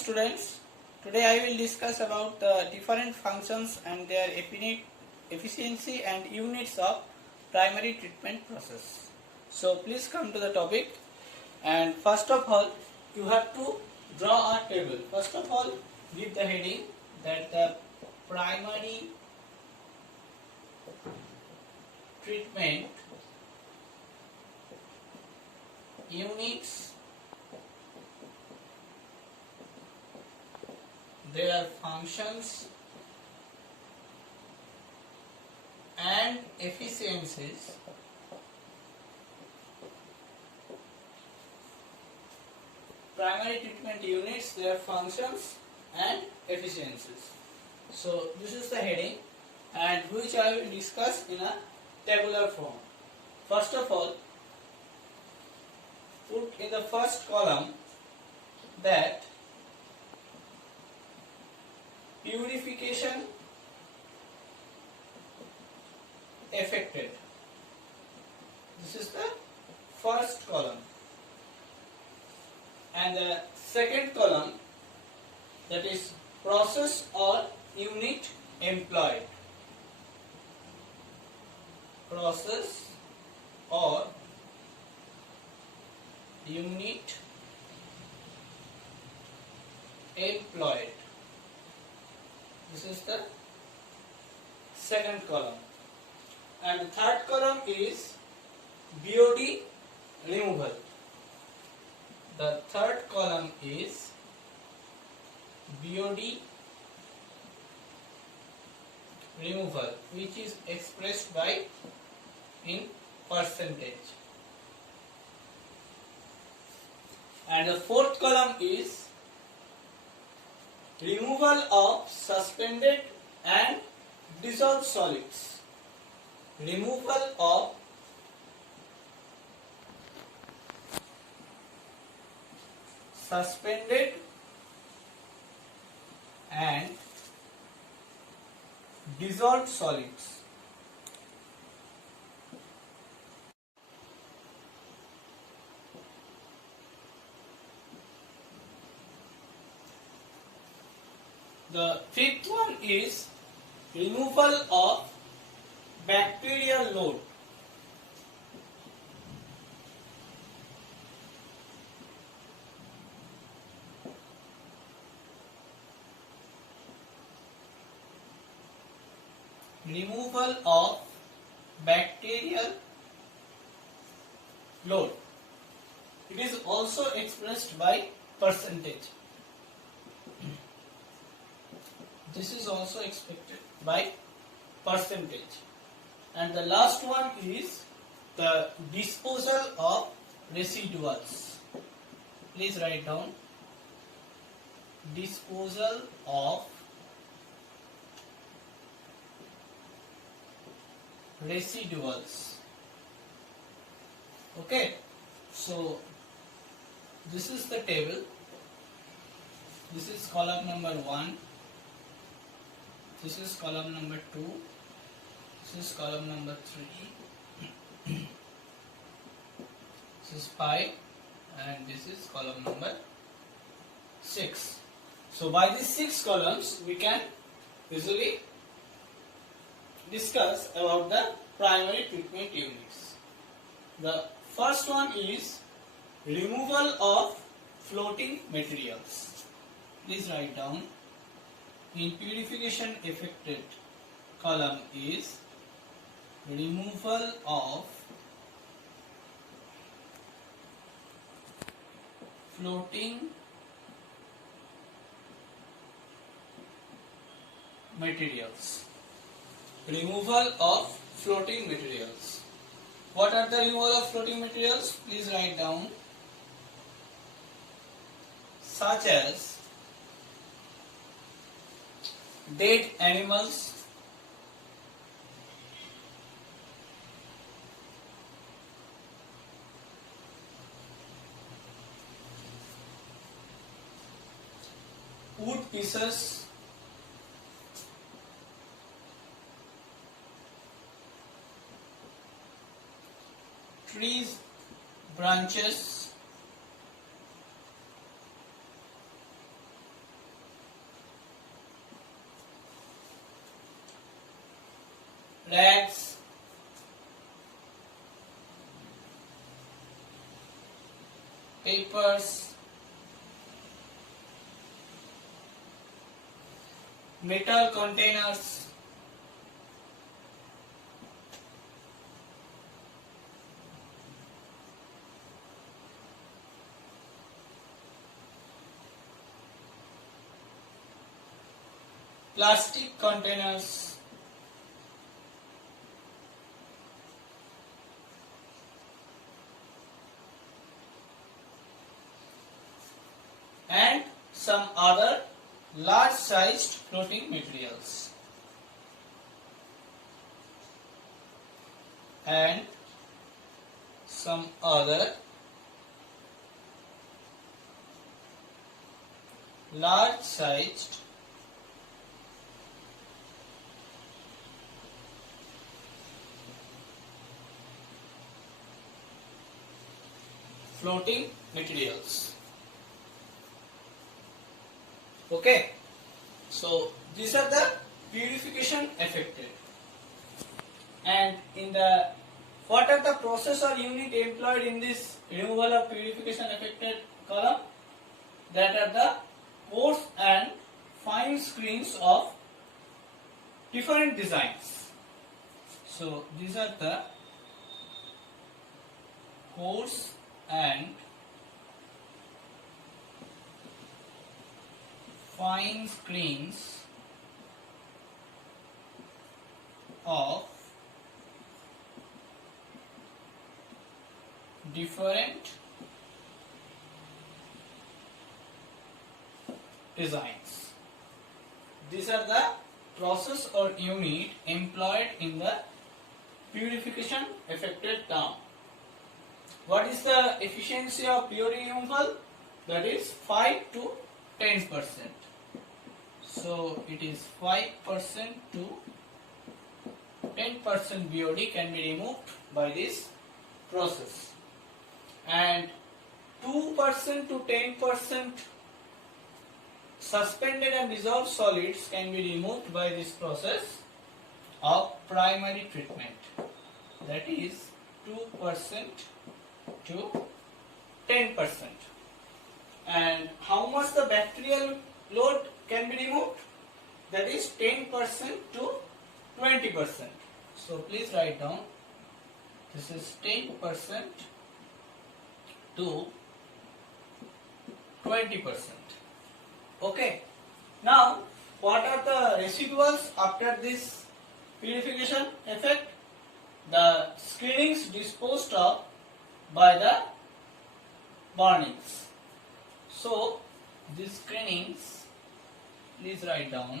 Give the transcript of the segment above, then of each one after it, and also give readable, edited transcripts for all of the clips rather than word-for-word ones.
students, today I will discuss about the different functions and their efficiency and units of primary treatment process. So please come to the topic, and first of all you have to draw a table. First of all, give the heading that the primary treatment units, their functions and efficiencies primary treatment units, their functions and efficiencies. So this is the heading, and which I will discuss in a tabular form. First of all, put in the first column that purification affected. This is the first column. And the second column, that is process or unit employed. Process or unit employed. This is the second column. And the third column is BOD removal. The third column is BOD removal, which is expressed by in percentage. And the fourth column is removal of suspended and dissolved solids. Removal of suspended and dissolved solids. The fifth one is removal of bacterial load. Removal of bacterial load. It is also expressed by percentage. This is also expected by percentage. And the last one is the disposal of residuals. Please write down disposal of residuals. Okay, so this is the table. This is column number 1. This is column number 2. This is column number 3. This is 5, and this is column number 6. So by these 6 columns we can easily discuss about the primary treatment units. The first one is removal of floating materials. Please write down. In purification affected column is removal of floating materials. Removal of floating materials. What are the removal of floating materials? Please write down. Such as dead animals, wood pieces, trees, branches, papers, metal containers, plastic containers, and some other large sized floating materials. And some other large sized floating materials. Okay, so these are the purification affected. And in the what are the process or unit employed in this removal of purification affected column? That are the coarse and fine screens of different designs. So these are the coarse and fine screens of different designs. These are the process or unit employed in the purification affected term. What is the efficiency of pure removal? That is 5 to 10%. So it is 5% to 10% BOD can be removed by this process, and 2% to 10% suspended and dissolved solids can be removed by this process of primary treatment. That is 2% to 10%. And how much the bacterial load can be removed? That is 10% to 20%. So please write down, this is 10% to 20%. Okay. Now, what are the residuals after this purification effect? The screenings disposed of by the burnings. So, these screenings, please write down,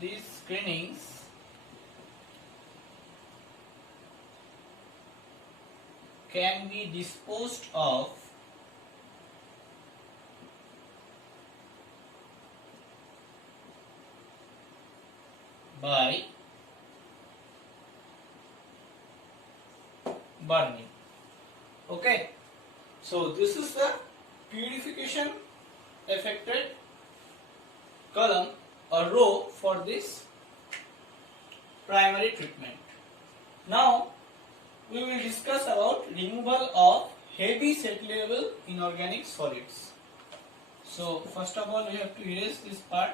these screenings can be disposed of by burning. Okay, so this is the purification affected column or row for this primary treatment. Now we will discuss about removal of heavy settleable inorganic solids. So first of all we have to erase this part.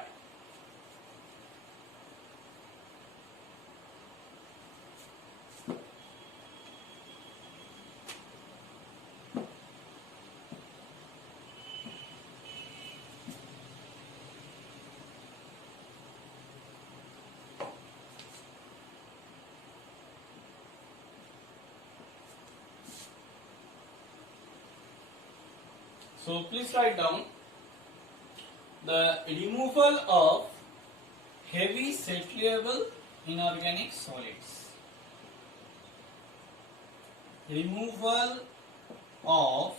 So please write down the removal of heavy settleable inorganic solids. Removal of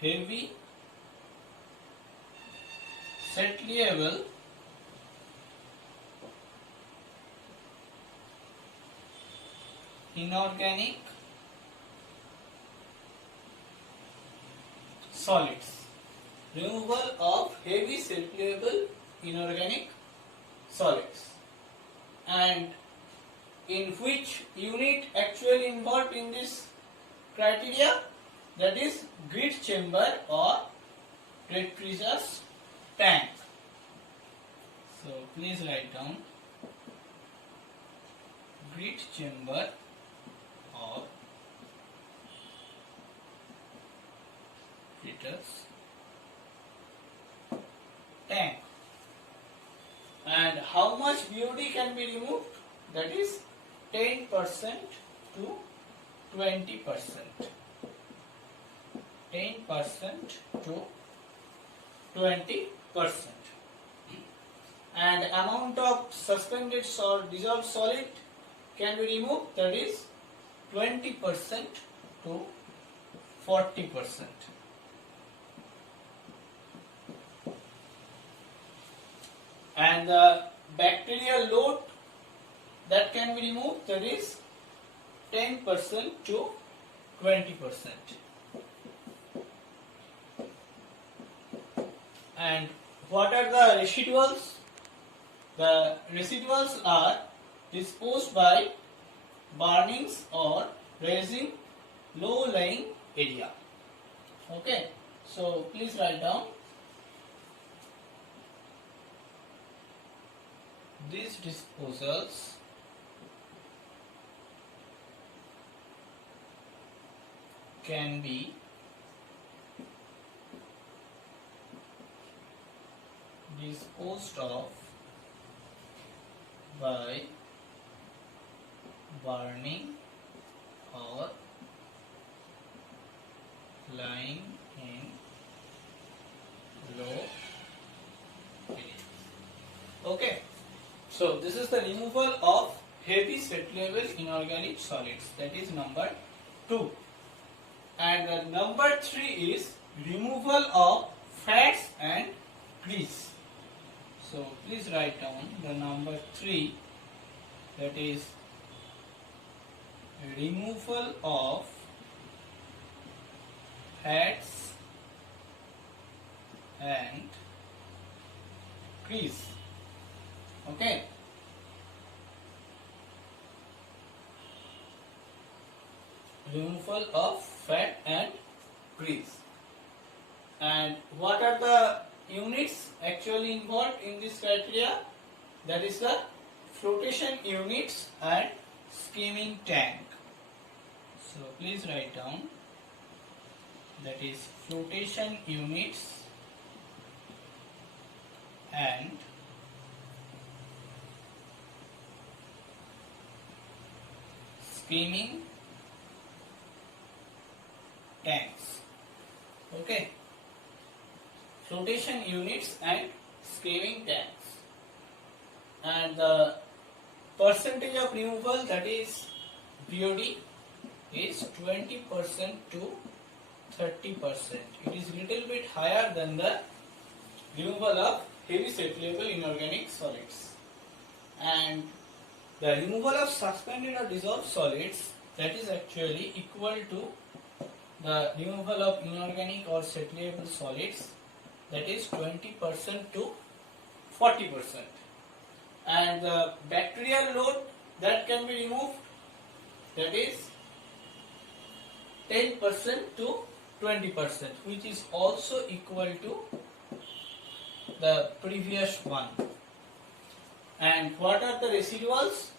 heavy settleable inorganic solids. Removal of heavy settleable inorganic solids. And in which unit actually involved in this criteria, that is grid chamber or Red-Freeser's tank. So please write down grid chamber or Ritter's tank. And how much BOD can be removed? That is 10% to 20%. 10% to 20%. And amount of suspended or dissolved solid can be removed, that is 20% to 40%. And the bacterial load that can be removed, that is 10% to 20%. And what are the residuals? The residuals are disposed by burnings or raising low-lying area. Okay, so please write down these disposals can be disposed of by burning or lying in low area. Okay, so this is the removal of heavy set-level inorganic solids, that is number 2. And number 3 is removal of fats and grease. So please write down the number 3, that is removal of fats and grease. Okay. Removal of fat and grease. And what are the units actually involved in this criteria? That is the flotation units and skimming tank. So please write down, that is flotation units and skimming tanks. Okay, flotation units and skimming tanks. And the percentage of removal, that is BOD, is 20% to 30%. It is little bit higher than the removal of heavy set-level inorganic solids. And the removal of suspended or dissolved solids, that is actually equal to the removal of inorganic or set-level solids, that is 20% to 40%. And the bacterial load that can be removed, that is 10% to 20%, which is also equal to the previous one. And what are the residuals?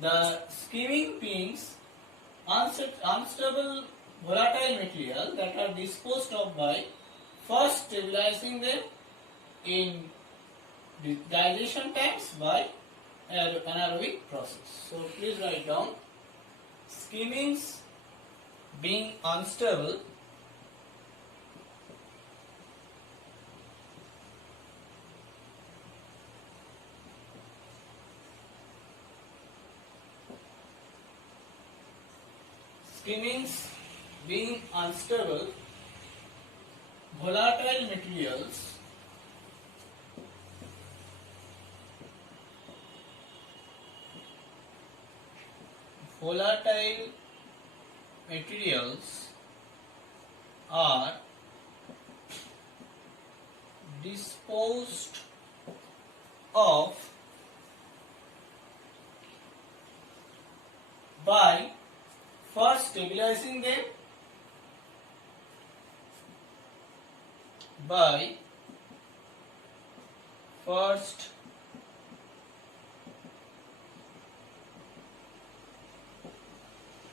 The skimming pins, unstable volatile material that are disposed of by first stabilizing them in dilation tanks by anaerobic process. So please write down skimmings being unstable volatile materials are disposed of by first stabilizing them by first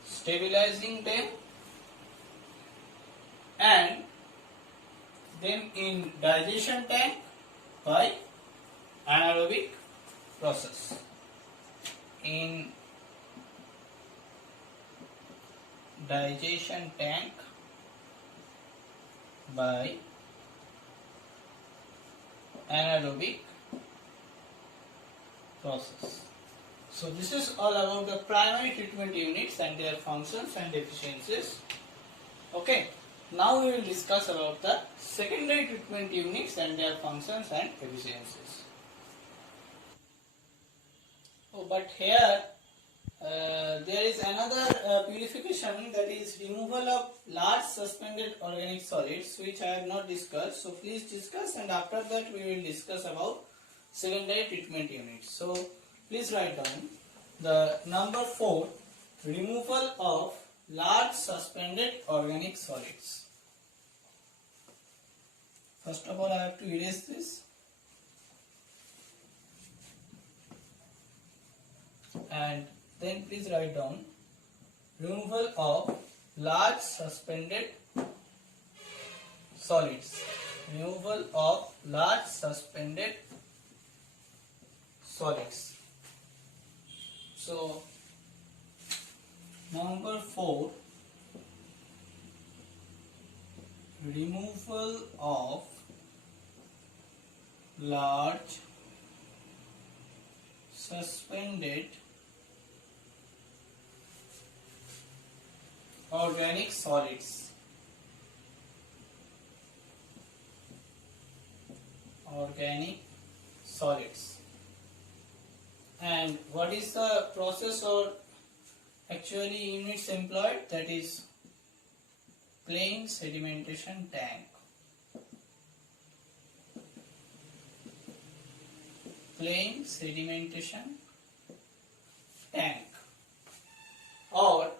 stabilizing them and then in digestion tank by anaerobic process. In digestion tank by anaerobic process. So this is all about the primary treatment units and their functions and efficiencies. Okay. Now we will discuss about the secondary treatment units and their functions and efficiencies. Oh, but here there is another purification, that is removal of large suspended organic solids, which I have not discussed. So please discuss, and after that we will discuss about secondary treatment units. So please write down the number 4, removal of large suspended organic solids. First of all, I have to erase this. And then please write down removal of large suspended solids. Removal of large suspended solids. So, number 4, removal of large suspended organic solids. Organic solids. And what is the process or actually units employed? That is plain sedimentation tank. Plain sedimentation tank or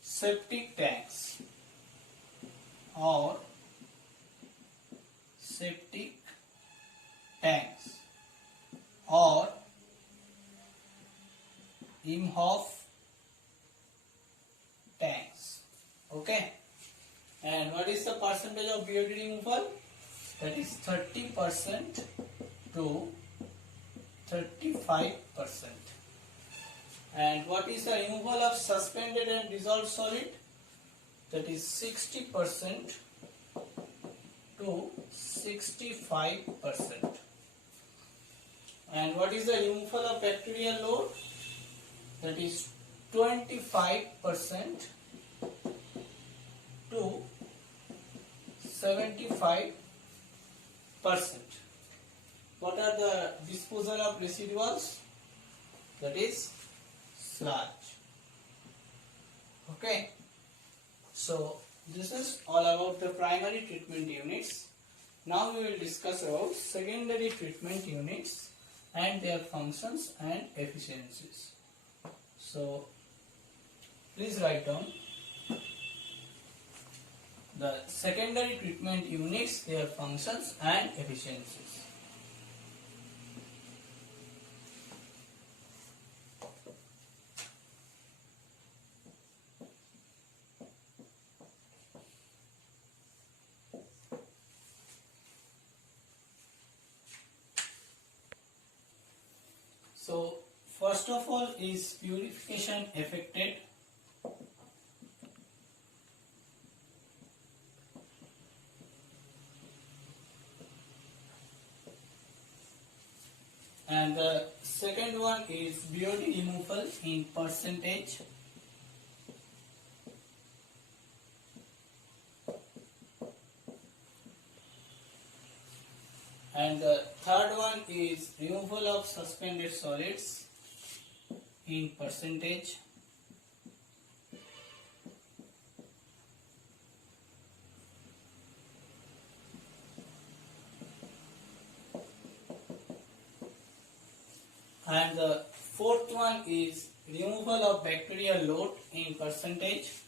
septic tanks or septic tanks or Imhoff tanks. Okay. And what is the percentage of BOD removal? That is 30% to 35%. And what is the removal of suspended and dissolved solid? That is 60% to 65%. And what is the removal of bacterial load? That is 25% to 75%. What are the disposal of residuals? That is sludge. Okay. So this is all about the primary treatment units. Now we will discuss about secondary treatment units and their functions and efficiencies. So please write down the secondary treatment units, their functions and efficiencies. So first of all is purification effected. And the second one is BOD removal in percentage. And the third one is removal of suspended solids in percentage. And the fourth one is removal of bacterial load in percentage.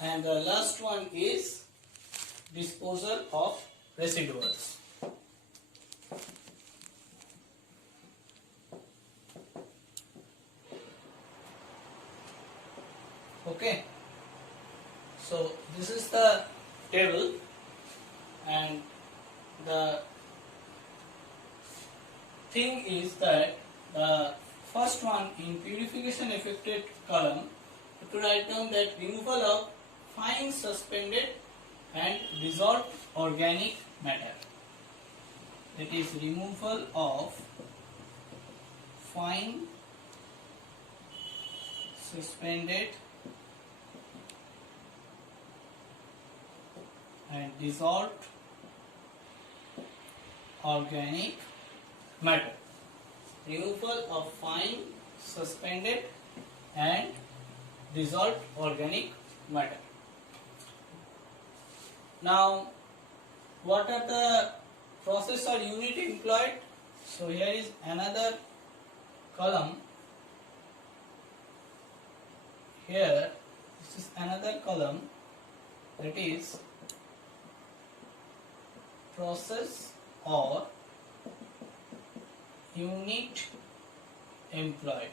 And the last one is disposal of residuals. Okay, so this is the table, and the thing is that the first one in purification affected column, to write down that removal of fine suspended and dissolved organic matter. That is removal of fine suspended and dissolved organic matter. Removal of fine suspended and dissolved organic matter. Now, what are the process or unit employed? So here is another column. Here, this is another column, that is process or unit employed.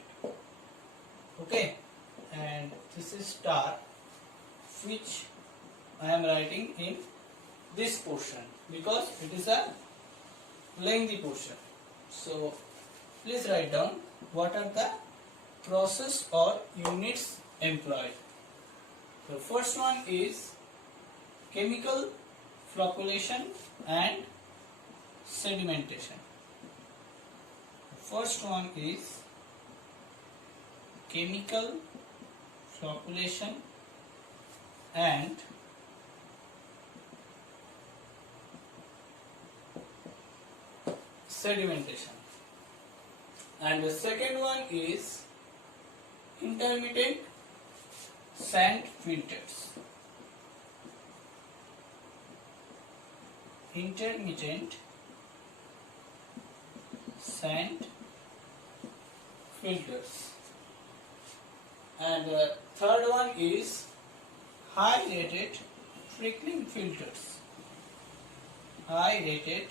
Okay, and this is star, which I am writing in this portion because it is a lengthy portion. So please write down what are the process or units employed. The first one is chemical flocculation and sedimentation. The first one is chemical flocculation and sedimentation, and the second one is intermittent sand filters. Intermittent sand filters, and the third one is high rated trickling filters. High rated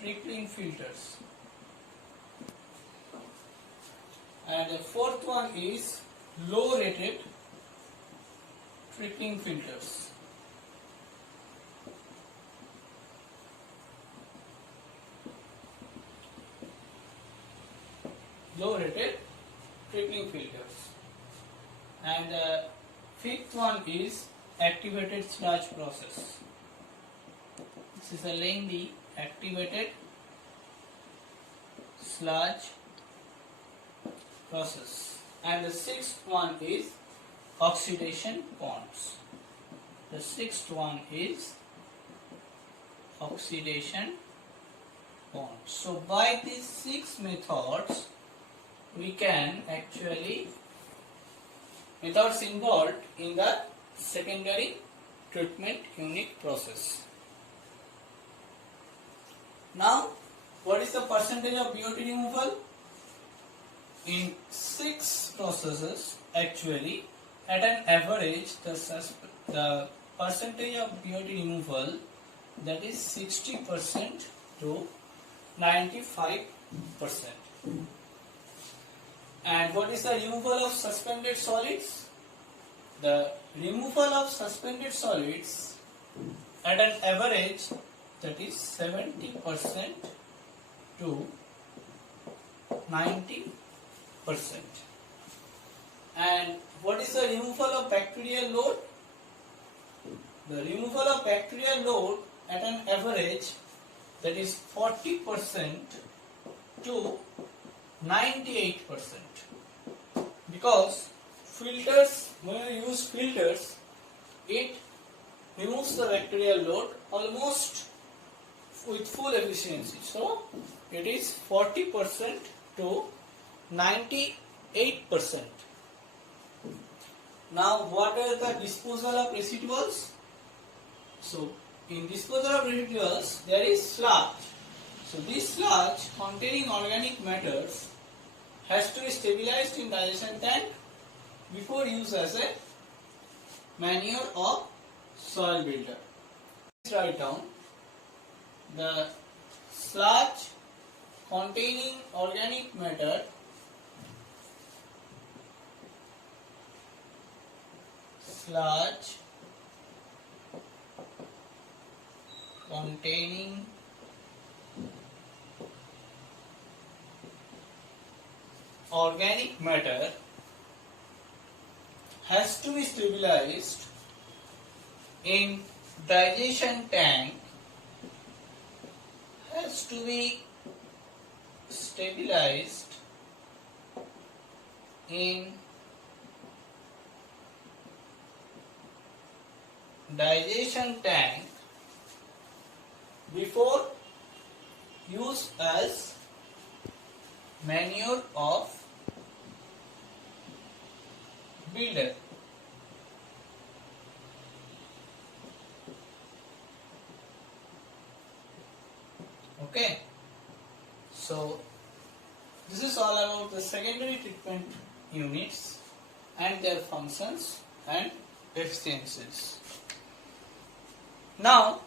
trickling filters, and the fourth one is low rated trickling filters. Low rated trickling filters, and the fifth one is activated sludge process. This is a lengthy activated sludge process, and the sixth one is oxidation ponds. The sixth one is oxidation ponds. So by these 6 methods we can actually methods involved in the secondary treatment unit process. Now, what is the percentage of BOT removal? In 6 processes, actually, at an average, the percentage of BOT removal, that is 60% to 95%. And what is the removal of suspended solids? The removal of suspended solids at an average, that is 70% to 90%. And what is the removal of bacterial load? The removal of bacterial load at an average, that is 40% to 98%. Because filters, when you use filters, it removes the bacterial load almost with full efficiency. So it is 40% to 98%. Now what are the disposal of residuals? So in disposal of residuals there is sludge. So this sludge containing organic matters has to be stabilized in digestion tank before use as a manure or soil builder. Let's write down the sludge containing organic matter containing organic matter has to be stabilized in digestion tank in digestion tank before use as manure of builder. Okay, so this is all about the secondary treatment units and their functions and efficiencies. Now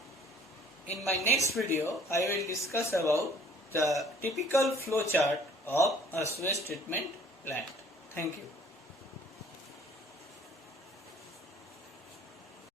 in my next video I will discuss about the typical flow chart of a sewage treatment plant. Thank you.